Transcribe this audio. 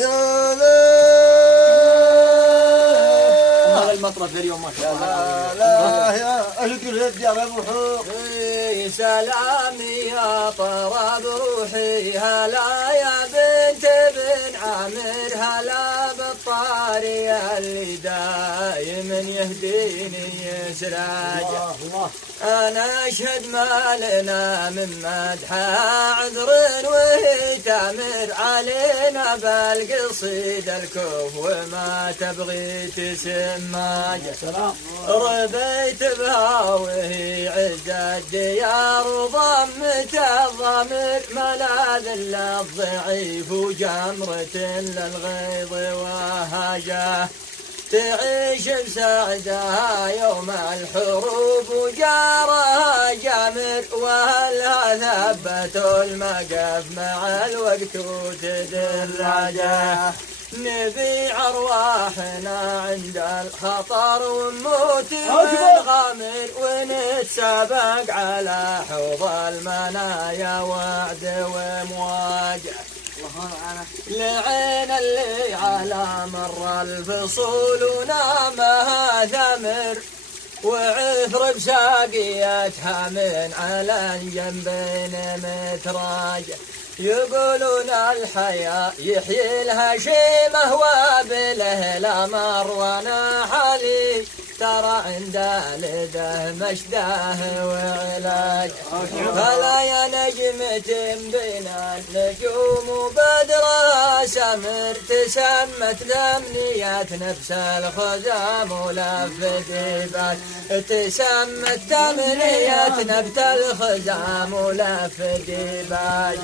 يا لا هذا المطرف اليوم ما شاء الله. لا يا أشكر يد يا أبو حور. سلامي يا طرب روحي هلا يا بنت بن عامر هلا بالطاري اللي دايما يهديني يسراج. أنا أشهد ما لنا من مدحها عذر وهي تامر علينا بالقصيد الكوف وما تبغي تسماج. ربيت بها وهي عز الديار ضمت الضمر ملاذ للضعيف وجمرة للغيظ وهجاه. تعيش بسعدها يوم الحروب وجارها جامر واهلها ثبتوا المقف مع الوقت وتدرجه. نبيع أرواحنا عند الخطر ونموت بالغامر ونتسابق على حوض المنايا وعد ومواجه. لعين اللي على مر الفصول ونامها ثمر وعثر بساقيتها من على الجنبين متراج. يقولون الحياة يحيي الهشيمة وبله الأمر وانا حالي ترى عند لده مشداه وعلاج. فلا يا نجمة بين النجوم وبدرها سمر تسمت ثمنيات نفس الخزام ولف ديبات. تسمت ثمنيات نبت الخزام ولف ديبات.